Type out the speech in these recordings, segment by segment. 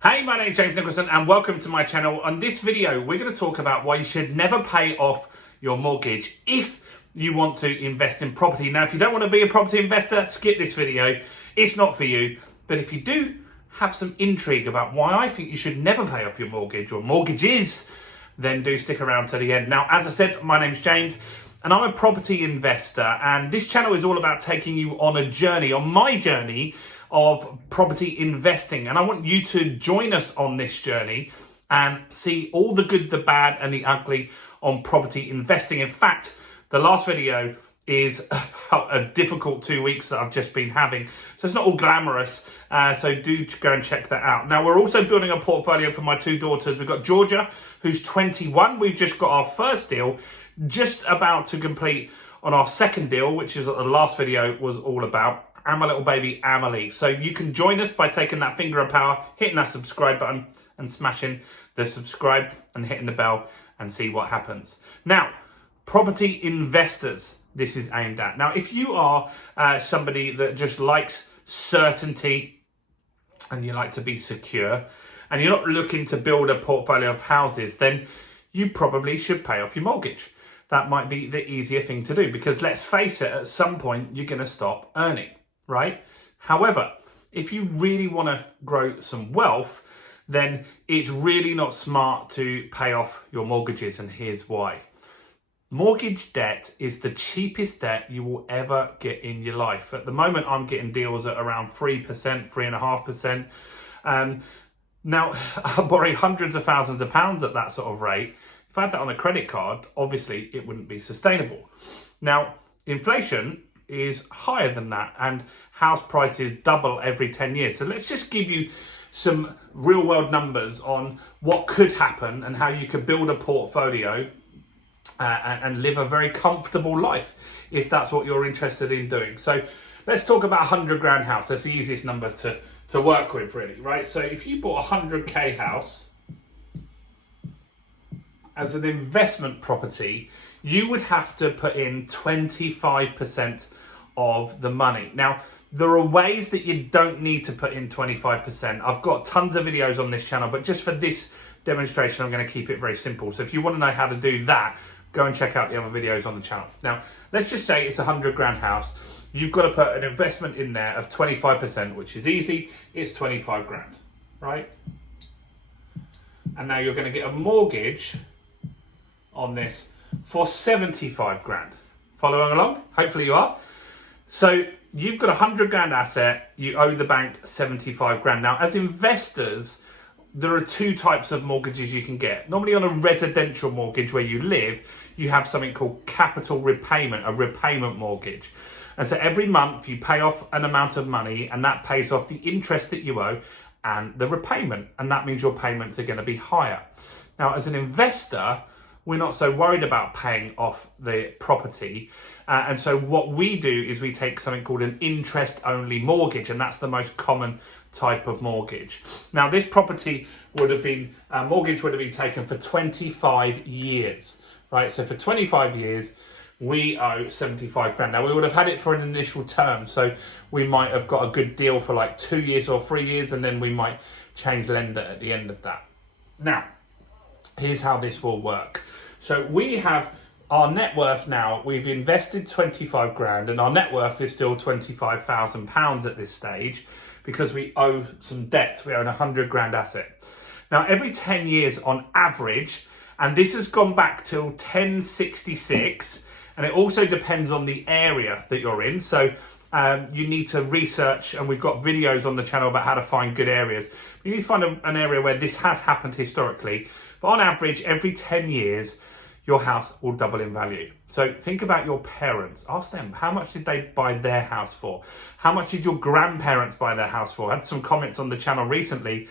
Hey, my name's James Nicholson and welcome to my channel. On this video, we're going to talk about why you should never pay off your mortgage if you want to invest in property. Now, if you don't want to be a property investor, skip this video. It's not for you. But if you do have some intrigue about why I think you should never pay off your mortgage or mortgages, then do stick around to the end. Now, as I said, my name's James and I'm a property investor, and this channel is all about taking you on a journey, on my journey of property investing. And I want you to join us on this journey and see all the good, the bad and the ugly on property investing. In fact, the last video is about a difficult 2 weeks that I've just been having. So it's not all glamorous. So do go and check that out. Now, we're also building a portfolio for my two daughters. We've got Georgia, who's 21. We've just got our first deal, just about to complete on our second deal, which is what the last video was all about. And my little baby Amelie. So you can join us by taking that finger of power, hitting that subscribe button and smashing the subscribe and hitting the bell and see what happens. Now, property investors, this is aimed at. Now, if you are somebody that just likes certainty and you like to be secure and you're not looking to build a portfolio of houses, then you probably should pay off your mortgage. That might be the easier thing to do because let's face it, at some point you're going to stop earning. Right? However, if you really want to grow some wealth, then it's really not smart to pay off your mortgages, and here's why. Mortgage debt is the cheapest debt you will ever get in your life. At the moment, I'm getting deals at around 3%, 3.5%. Now, I'm borrowing hundreds of thousands of pounds at that sort of rate. If I had that on a credit card, obviously it wouldn't be sustainable. Now, inflation is higher than that, and house prices double every 10 years. So let's just give you some real world numbers on what could happen and how you could build a portfolio and live a very comfortable life if that's what you're interested in doing. So let's talk about 100 grand house. That's the easiest number to work with, really, right? So if you bought a 100k house as an investment property, you would have to put in 25% of the money. Now, there are ways that you don't need to put in 25%. I've got tons of videos on this channel, but just for this demonstration, I'm going to keep it very simple. So if you want to know how to do that, go and check out the other videos on the channel. Now, let's just say it's a 100 grand house. You've got to put an investment in there of 25%, which is easy. It's 25 grand, right? And now you're going to get a mortgage on this for 75 grand. Following along? Hopefully you are. So you've got a 100 grand asset, you owe the bank 75 grand. Now, as investors, there are two types of mortgages you can get. Normally on a residential mortgage where you live, you have something called capital repayment, a repayment mortgage. And so every month you pay off an amount of money and that pays off the interest that you owe and the repayment. And that means your payments are going to be higher. Now, as an investor, we're not so worried about paying off the property. And so what we do is we take something called an interest-only mortgage, and that's the most common type of mortgage. Now, this property mortgage would have been taken for 25 years, right? So for 25 years, we owe 75 grand. Now, we would have had it for an initial term, so we might have got a good deal for like 2 years or 3 years, and then we might change lender at the end of that. Now, here's how this will work. So we have our net worth now, we've invested 25 grand and our net worth is still 25,000 pounds at this stage because we owe some debt. We own a 100 grand asset. Now, every 10 years on average, and this has gone back till 1066, and it also depends on the area that you're in. So you need to research, and we've got videos on the channel about how to find good areas. You need to find an area where this has happened historically. But on average, every 10 years, your house will double in value. So think about your parents. Ask them, how much did they buy their house for? How much did your grandparents buy their house for? I had some comments on the channel recently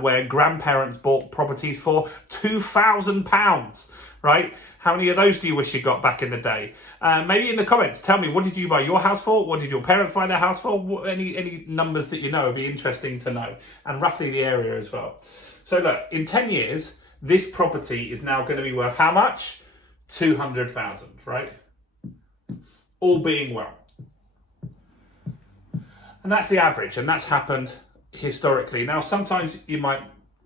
where grandparents bought properties for £2,000, right? How many of those do you wish you got back in the day? Maybe in the comments, tell me, what did you buy your house for? What did your parents buy their house for? Any numbers that you know would be interesting to know, and roughly the area as well. So look, in 10 years, this property is now going to be worth how much? 200,000, right? All being well. And that's the average, and that's happened historically. Now, sometimes you might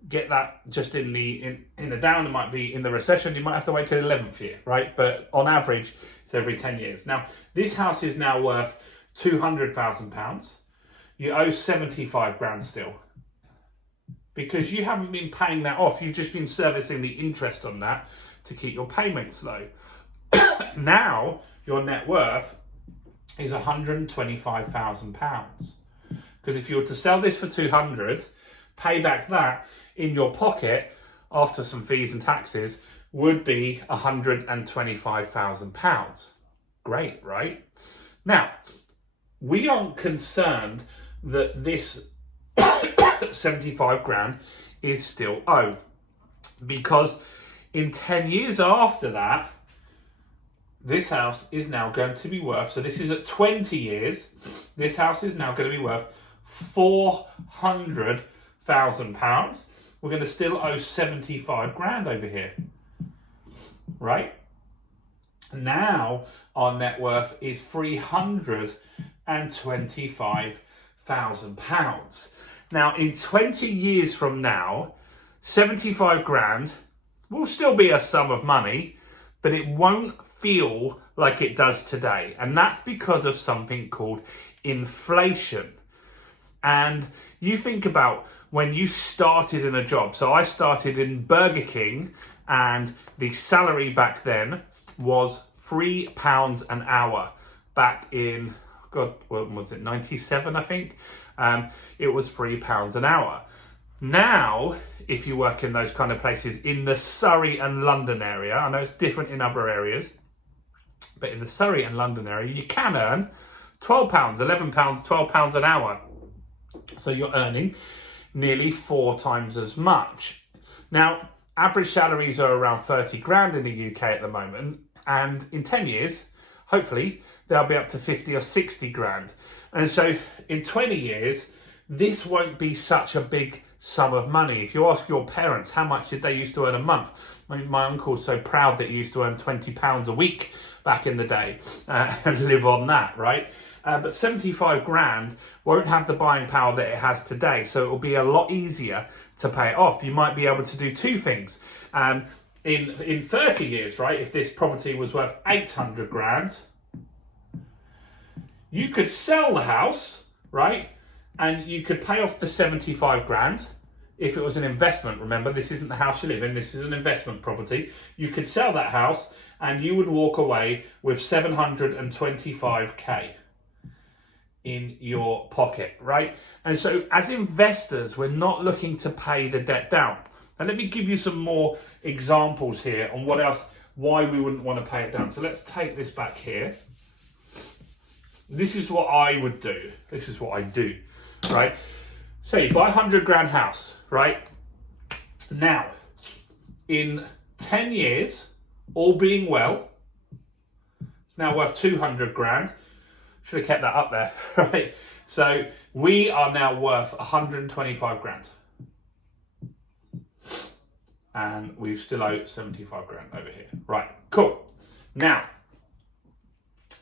get that just in the down, it might be in the recession, you might have to wait till the 11th year, right? But on average, it's every 10 years. Now, this house is now worth £200,000. You owe 75 grand still, because you haven't been paying that off. You've just been servicing the interest on that to keep your payments low. Now, your net worth is £125,000. Because if you were to sell this for 200, pay back that, in your pocket, after some fees and taxes, would be £125,000. Great, right? Now, we aren't concerned that this 75 grand is still owed, because in 10 years after that, this house is now going to be worth, so this is at 20 years, this house is now going to be worth £400,000. We're going to still owe 75 grand over here, right? Now our net worth is £325,000. Now, in 20 years from now, 75 grand will still be a sum of money, but it won't feel like it does today. And that's because of something called inflation. And you think about when you started in a job. So I started in Burger King, and the salary back then was £3 an hour. Back in, God, what was it, 97, I think? It was £3 an hour. Now, if you work in those kind of places in the Surrey and London area, I know it's different in other areas, but in the Surrey and London area, you can earn £12, £11, £12 an hour. So you're earning nearly 4 times as much. Now, average salaries are around 30 grand in the UK at the moment, and in 10 years, hopefully, they'll be up to 50 or 60 grand. And so in 20 years, this won't be such a big sum of money. If you ask your parents, how much did they used to earn a month? My uncle's so proud that he used to earn £20 a week back in the day and live on that, right? But 75 grand won't have the buying power that it has today. So it will be a lot easier to pay it off. You might be able to do two things. In 30 years, right, if this property was worth 800 grand, you could sell the house, right, and you could pay off the 75 grand. If it was an investment, remember, this isn't the house you live in, this is an investment property. You could sell that house and you would walk away with 725k in your pocket, right? And so as investors, we're not looking to pay the debt down. And let me give you some more examples here on what else, why we wouldn't want to pay it down. So let's take this back here. This is what I would do. This is what I do, right? So you buy a 100 grand house, right? Now, in 10 years, all being well, it's now worth 200 grand. Should have kept that up there, right? So we are now worth 125 grand. And we've still owed 75 grand over here. Right, cool. Now,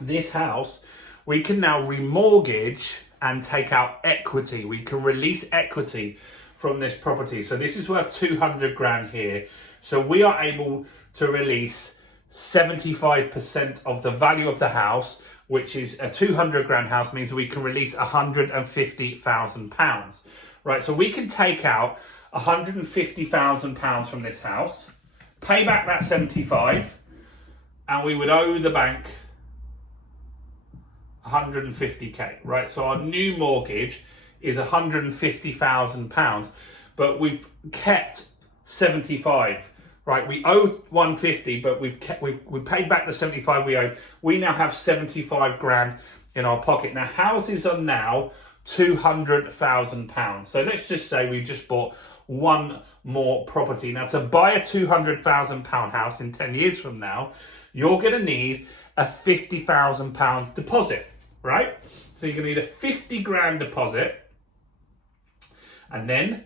this house, we can now remortgage and take out equity. We can release equity from this property. So this is worth 200 grand here. So we are able to release 75% of the value of the house, which is a 200 grand house, means we can release £150,000. Right, so we can take out £150,000 from this house, pay back that 75, and we would owe the bank 150k, right? So our new mortgage is £150,000, but we've kept 75, right? We owe 150, but we paid back the 75 we owed. We now have 75 grand in our pocket. Now, houses are now £200,000. So let's just say we just bought one more property. Now, to buy a £200,000 house in 10 years from now, you're going to need a £50,000 deposit, right? So you're going to need a 50 grand deposit, and then,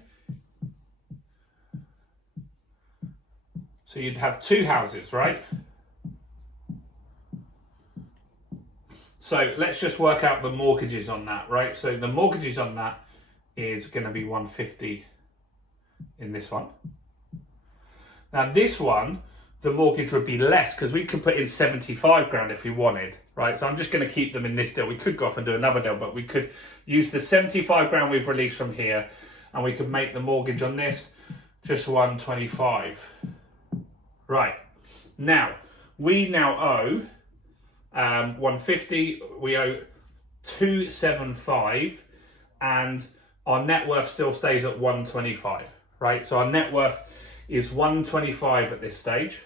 so you'd have two houses, right? So let's just work out the mortgages on that, right? So the mortgages on that is going to be 150 in this one. Now this one, the mortgage would be less because we could put in 75 grand if we wanted, right? So I'm just going to keep them in this deal. We could go off and do another deal, but we could use the 75 grand we've released from here, and we could make the mortgage on this just 125. Right. Now, we now owe 150, we owe 275, and our net worth still stays at 125, right? So our net worth is 125 at this stage.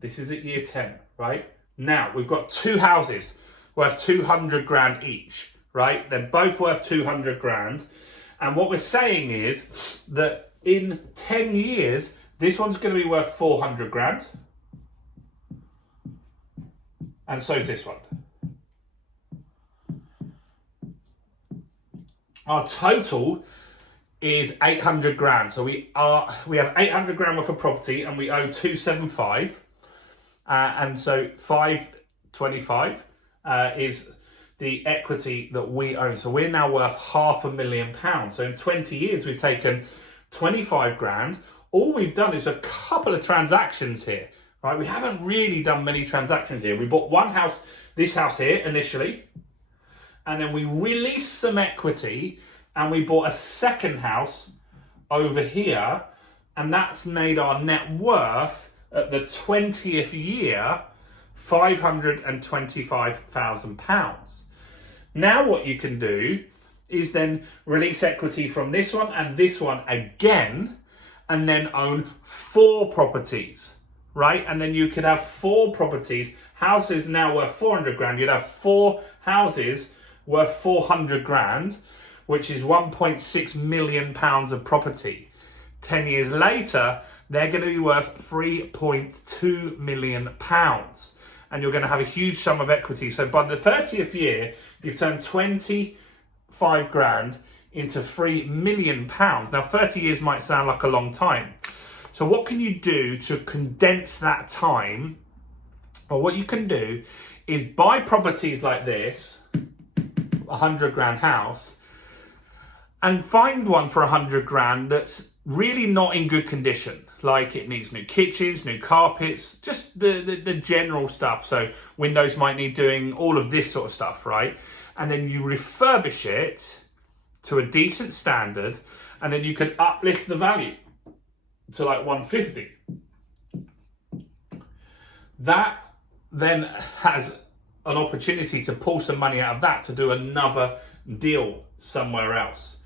This is at year 10, right? Now, we've got two houses worth 200 grand each, right? They're both worth 200 grand. And what we're saying is that in 10 years, this one's going to be worth 400 grand. And so is this one. Our total is 800 grand. So we have 800 grand worth of property and we owe 275. And so 525 is the equity that we own. So we're now worth £500,000. So in 20 years, we've taken 25 grand. All we've done is a couple of transactions here, right? We haven't really done many transactions here. We bought one house, this house here initially, and then we released some equity and we bought a second house over here, and that's made our net worth at the 20th year £525,000. Now what you can do is then release equity from this one and this one again, and then own 4 properties, right? And then you could have 4 properties, houses now worth 400 grand. You'd have 4 houses worth 400 grand, which is 1.6 million pounds of property. 10 years later, they're going to be worth 3.2 million pounds. And you're going to have a huge sum of equity. So by the 30th year, you've turned 25 grand into 3 million pounds. Now, 30 years might sound like a long time. So what can you do to condense that time? Well, what you can do is buy properties like this, 100 grand house, and find one for 100 grand that's really not in good condition. Like it needs new kitchens, new carpets, just the general stuff. So windows might need doing, all of this sort of stuff, right? And then you refurbish it to a decent standard, and then you can uplift the value to like 150. That then has an opportunity to pull some money out of that to do another deal somewhere else,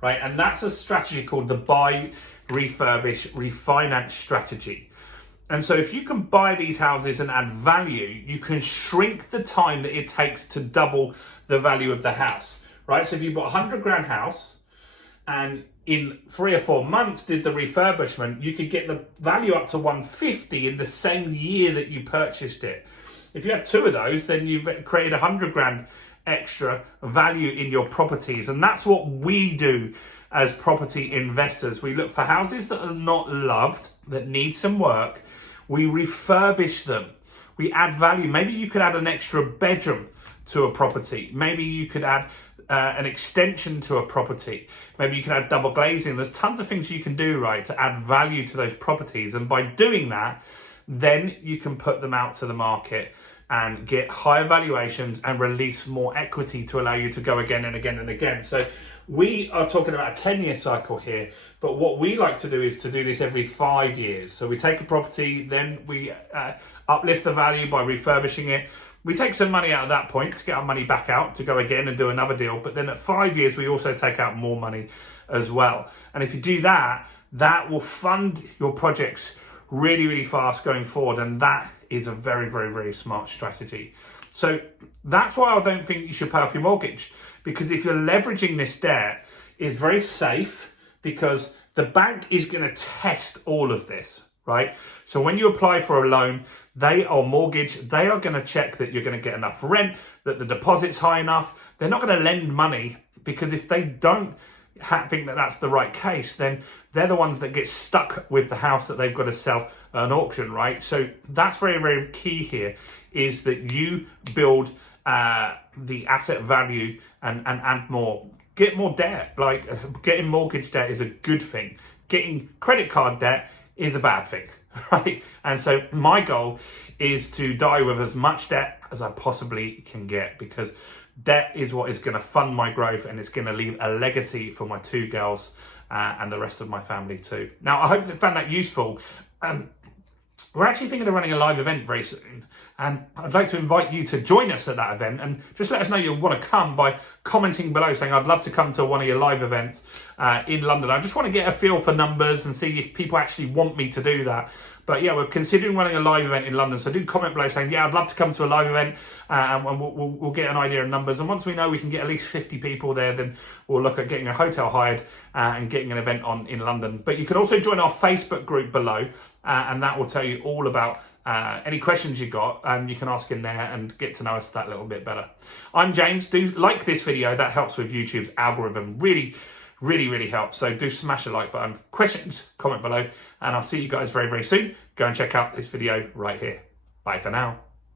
right? And that's a strategy called the Buy-Refurbish-Refinance strategy. And so if you can buy these houses and add value, you can shrink the time that it takes to double the value of the house, right? So if you bought a 100 grand house and in 3 or 4 months did the refurbishment, you could get the value up to 150 in the same year that you purchased it. If you had 2 of those, then you've created 100 grand extra value in your properties. And that's what we do as property investors. We look for houses that are not loved, that need some work. We refurbish them. We add value. Maybe you could add an extra bedroom to a property. Maybe you could add an extension to a property. Maybe you can add double glazing. There's tons of things you can do, right, to add value to those properties. And by doing that, then you can put them out to the market and get higher valuations and release more equity to allow you to go again and again and again. So we are talking about a 10-year cycle here, but what we like to do is to do this every 5 years. So we take a property, then we uplift the value by refurbishing it. We take some money out at that point to get our money back out to go again and do another deal. But then at 5 years, we also take out more money as well. And if you do that, that will fund your projects really, really fast going forward. And that is a very, very, very smart strategy. So that's why I don't think you should pay off your mortgage, because if you're leveraging this debt, it's very safe because the bank is going to test all of this, right? So when you apply for a loan, they are going to check that you're going to get enough rent, that the deposit's high enough. They're not going to lend money, because if they don't think that that's the right case, then they're the ones that get stuck with the house that they've got to sell at an auction, right? So that's very, very key here, is that you build the asset value and more. Get more debt. Like, getting mortgage debt is a good thing. Getting credit card debt is a bad thing, right? And so my goal is to die with as much debt as I possibly can get, because debt is what is going to fund my growth, and it's going to leave a legacy for my 2 girls and the rest of my family too. Now, I hope you found that useful. We're actually thinking of running a live event very soon, and I'd like to invite you to join us at that event, and just let us know you want to come by commenting below saying, I'd love to come to one of your live events in London. I just want to get a feel for numbers and see if people actually want me to do that. But yeah, we're considering running a live event in London, so do comment below saying, yeah, I'd love to come to a live event, and we'll get an idea of numbers. And once we know we can get at least 50 people there, then we'll look at getting a hotel hired and getting an event on in London. But you can also join our Facebook group below, and that will tell you all about any questions you got, and you can ask in there and get to know us that little bit better. I'm James. Do like this video. That helps with YouTube's algorithm. Really helps. So do smash the like button. Questions, comment below, and I'll see you guys very soon. Go and check out this video right here. Bye for now.